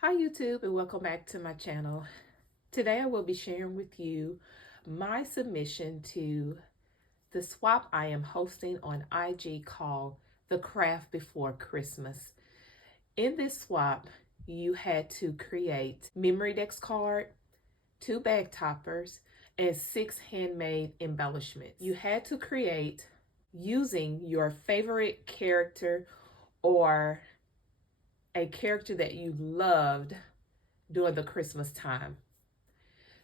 Hi YouTube and welcome back to my channel. Today I will be sharing with you my submission to the swap I am hosting on IG called The Craft Before Christmas. In this swap, you had to create memory dex card, 2 bag toppers, and 6 handmade embellishments. You had to create using your favorite character or a character that you loved during the Christmas time.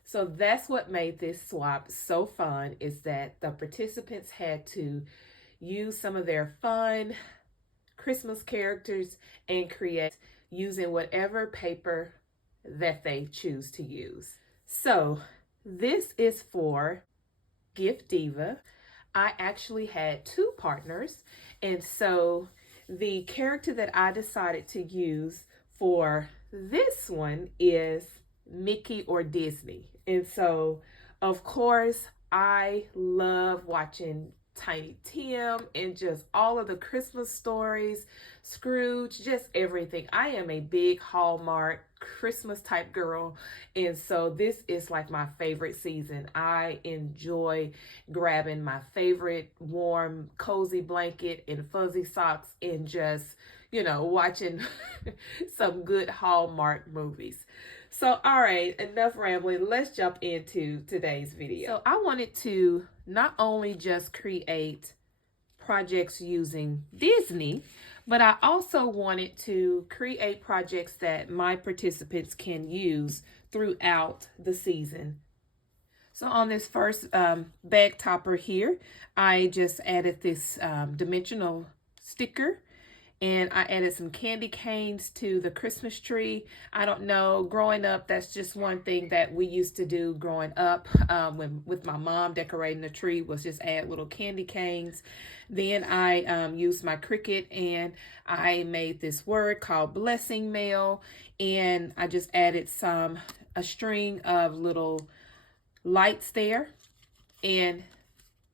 So that's what made this swap so fun, is that the participants had to use some of their fun Christmas characters and create using whatever paper that they choose to use. So this is for Gift Diva. I actually had 2 partners, and so the character that I decided to use for this one is Mickey or Disney. And so, of course, I love watching Tiny Tim and just all of the Christmas stories, Scrooge, just everything. I am a big Hallmark Christmas type girl, and so this is like my favorite season. I enjoy grabbing my favorite warm cozy blanket and fuzzy socks and just, watching some good Hallmark movies. So, all right, enough rambling. Let's jump into today's video. So I wanted to not only just create projects using Disney, but I also wanted to create projects that my participants can use throughout the season. So on this first bag topper here, I just added this dimensional sticker, and I added some candy canes to the Christmas tree. I don't know, growing up, that's just one thing that we used to do growing up with my mom decorating the tree, was just add little candy canes. Then I used my Cricut and I made this word called blessing mail, and I just added a string of little lights there. And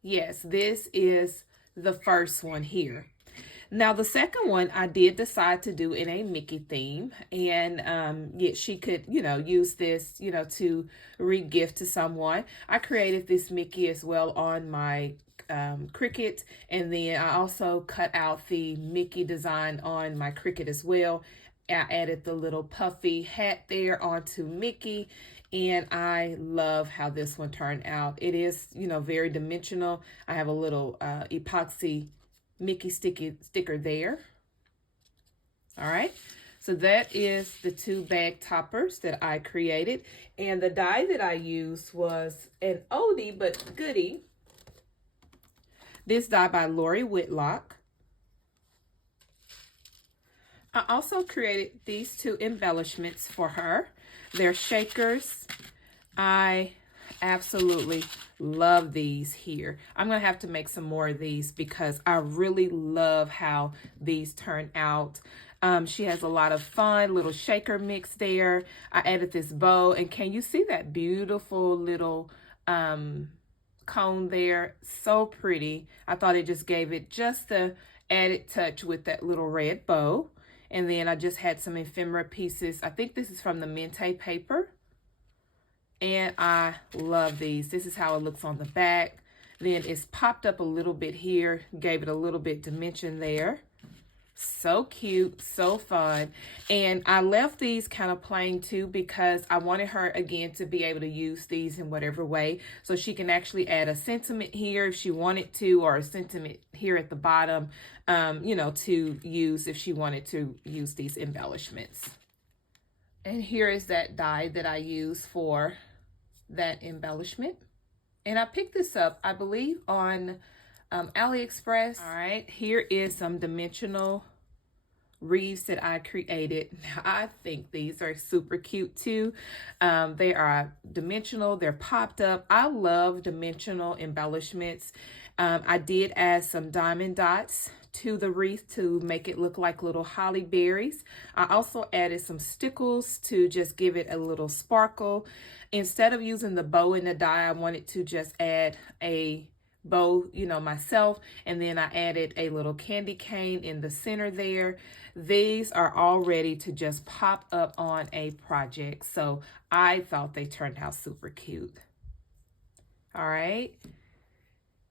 yes, this is the first one here. Now, the second one I did decide to do in a Mickey theme, and yet she could, use this, to re-gift to someone. I created this Mickey as well on my Cricut, and then I also cut out the Mickey design on my Cricut as well. I added the little puffy hat there onto Mickey, and I love how this one turned out. It is, very dimensional. I have a little epoxy Mickey sticker there. All right, so that is the 2 bag toppers that I created, and the die that I used was an oldie but goodie. This die by Lori Whitlock. I also created these 2 embellishments for her. They're shakers. I absolutely love these here. I'm gonna have to make some more of these because I really love how these turn out. She has a lot of fun little shaker mix there. I added this bow, and can you see that beautiful little cone there? So pretty. I thought it just gave it just the added touch with that little red bow. And then I just had some ephemera pieces. I think this is from the Mente paper. And I love these. This is how it looks on the back. Then it's popped up a little bit here, gave it a little bit dimension there. So cute, so fun. And I left these kind of plain too because I wanted her again to be able to use these in whatever way. So she can actually add a sentiment here if she wanted to, or a sentiment here at the bottom, to use if she wanted to use these embellishments. And here is that die that I use for that embellishment. And I picked this up, I believe, on AliExpress. All right, here is some dimensional wreaths that I created. Now, I think these are super cute too. They are dimensional, they're popped up. I love dimensional embellishments. I did add some diamond dots to the wreath to make it look like little holly berries. I also added some stickles to just give it a little sparkle. Instead of using the bow and the die, I wanted to just add a bow, myself, and then I added a little candy cane in the center there. these are all ready to just pop up on a project. So I thought they turned out super cute. All right.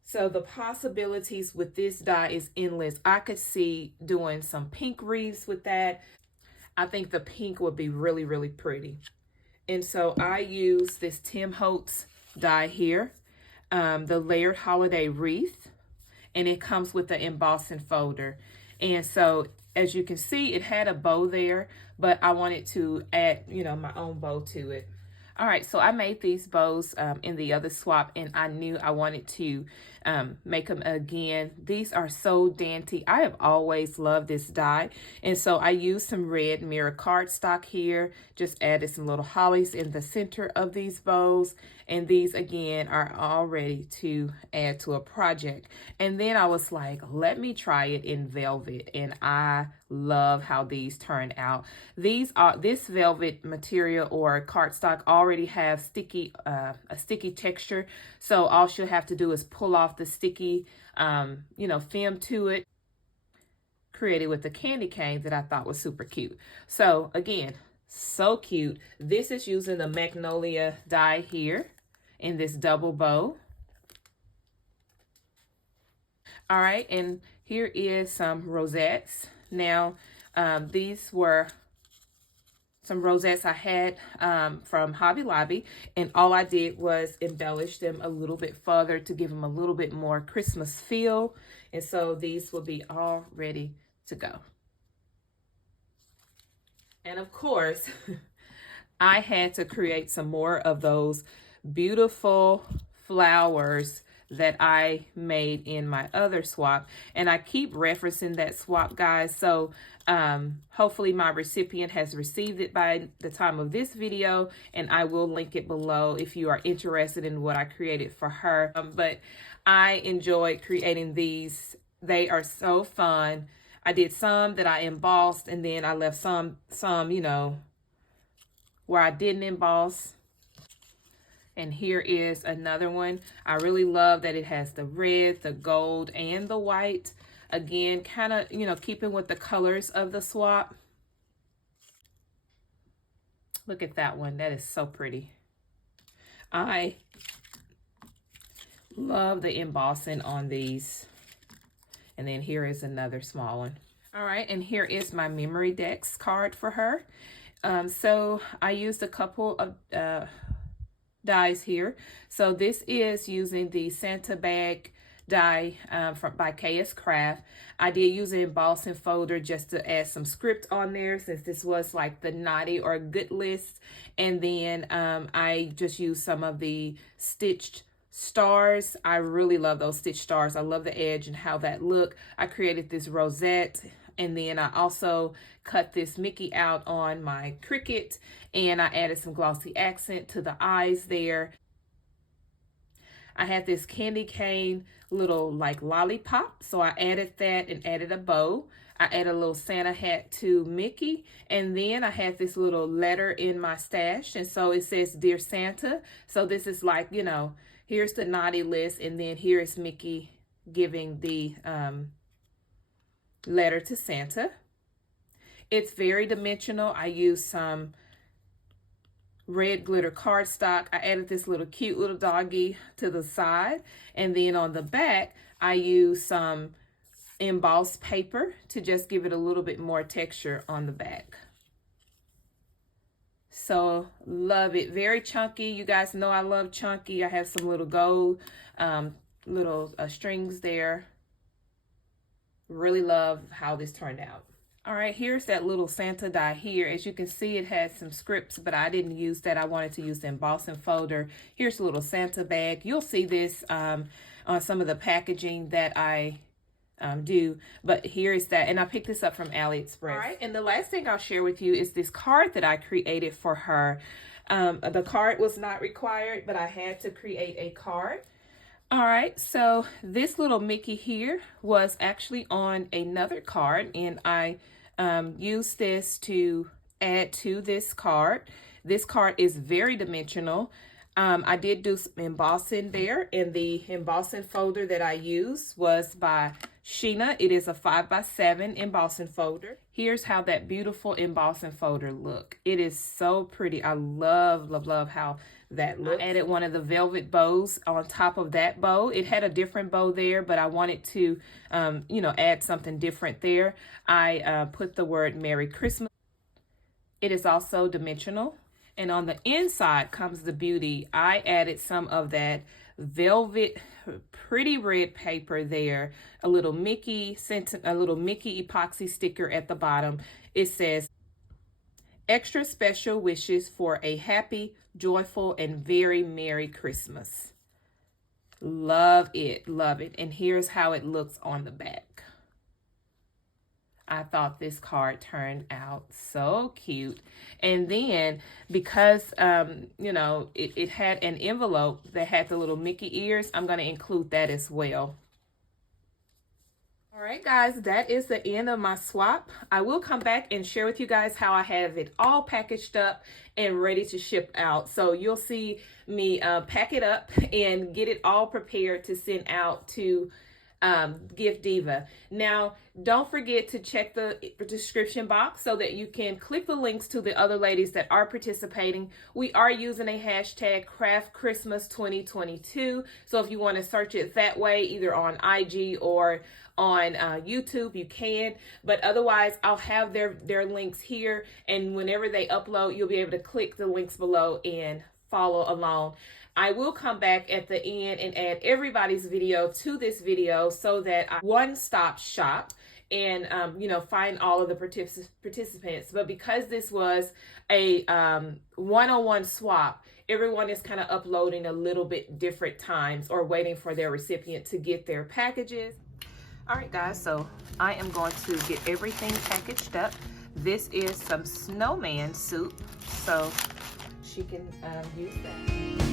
So the possibilities with this die is endless. I could see doing some pink wreaths with that. I think the pink would be really, really pretty. And so I use this Tim Holtz die here, the layered holiday wreath, and it comes with the embossing folder. And so as you can see, it had a bow there, but I wanted to add, my own bow to it. All right, so I made these bows in the other swap, and I knew I wanted to make them again. These are so dainty. I have always loved this die, and so I used some red mirror cardstock here, just added some little hollies in the center of these bows, and these again are all ready to add to a project. And then I was like, let me try it in velvet, and I love how these turn out. This velvet material or cardstock already have a sticky texture, so all she'll have to do is pull off the sticky film to it, created with the candy cane that I thought was super cute. So again, so cute. This is using the magnolia die here in this double bow. All right, and here is some rosettes. Now, these were some rosettes I had from Hobby Lobby, and all I did was embellish them a little bit further to give them a little bit more Christmas feel. And so these will be all ready to go. And of course, I had to create some more of those beautiful flowers that I made in my other swap, and I keep referencing that swap, guys. So hopefully my recipient has received it by the time of this video, and I will link it below if you are interested in what I created for her. But I enjoyed creating these. They are so fun. I did some that I embossed, and then I left some where I didn't emboss. And here is another one. I really love that it has the red, the gold, and the white. Again, kind of, keeping with the colors of the swap. Look at that one. That is so pretty. I love the embossing on these. And then here is another small one. All right, and here is my memory decks card for her. So I used a couple of dies here. So this is using the Santa bag die by KS Craft. I did use an embossing folder just to add some script on there, since this was like the naughty or good list. And then I just used some of the stitched stars. I really love those stitched stars. I love the edge and how that look. I created this rosette, and then I also cut this Mickey out on my Cricut, and I added some glossy accent to the eyes there. I had this candy cane little like lollipop, so I added that and added a bow. I added a little Santa hat to Mickey, and then I had this little letter in my stash, and so it says Dear Santa. So this is like, here's the naughty list, and then here is Mickey giving the letter to Santa. It's very dimensional. I used some red glitter cardstock. I added this little cute little doggy to the side, and then on the back I used some embossed paper to just give it a little bit more texture on the back. So love it. Very chunky. You guys know I love chunky. I have some little gold little strings there. Really love how this turned out. All right, here's that little Santa die here. As you can see, it has some scripts, but I didn't use that. I wanted to use the embossing folder. Here's a little Santa bag. You'll see this on some of the packaging that I do, but here is that. And I picked this up from AliExpress. All right, and the last thing I'll share with you is this card that I created for her. The card was not required, but I had to create a card. All right, so this little Mickey here was actually on another card, and I used this to add to this card. This card is very dimensional. I did do some embossing there, and the embossing folder that I used was by Sheena. It is a 5x7 embossing folder. Here's how that beautiful embossing folder look. It is so pretty. I love, love, love how that looks. I added one of the velvet bows on top of that bow. It had a different bow there, but I wanted to, you know, add something different there. I put the word Merry Christmas. It is also dimensional. And on the inside comes the beauty. I added some of that velvet, pretty red paper there. A little Mickey epoxy sticker at the bottom. It says, "Extra special wishes for a happy, joyful, and very Merry Christmas." Love it, love it. And here's how it looks on the back. I thought this card turned out so cute. And then because, you know, it had an envelope that had the little Mickey ears, I'm going to include that as well. All right, guys, that is the end of my swap. I will come back and share with you guys how I have it all packaged up and ready to ship out. So you'll see me pack it up and get it all prepared to send out to Gift Diva. Now, don't forget to check the description box so that you can click the links to the other ladies that are participating. We are using a hashtag Craft Christmas 2022. So if you want to search it that way, either on IG or on YouTube, you can. But otherwise, I'll have their links here. And whenever they upload, you'll be able to click the links below and follow along. I will come back at the end and add everybody's video to this video so that I one-stop shop and, you know, find all of the participants. But because this was a one-on-one swap, everyone is kind of uploading a little bit different times or waiting for their recipient to get their packages. All right, guys, so I am going to get everything packaged up. This is some snowman soup, so she can use that.